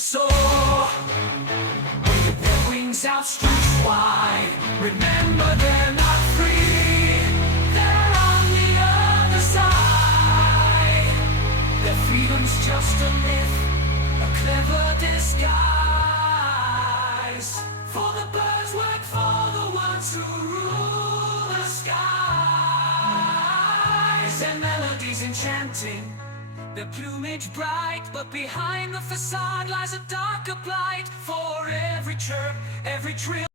soar, with their wings outstretched wide. Remember, they're not free, they're on the other side. Their freedom's just a myth, a clever disguise. For the birds work for the ones who rule the skies. Their melodies enchanting, their plumage bright, but behind the facade lies a darker plight. For every chirp, every trill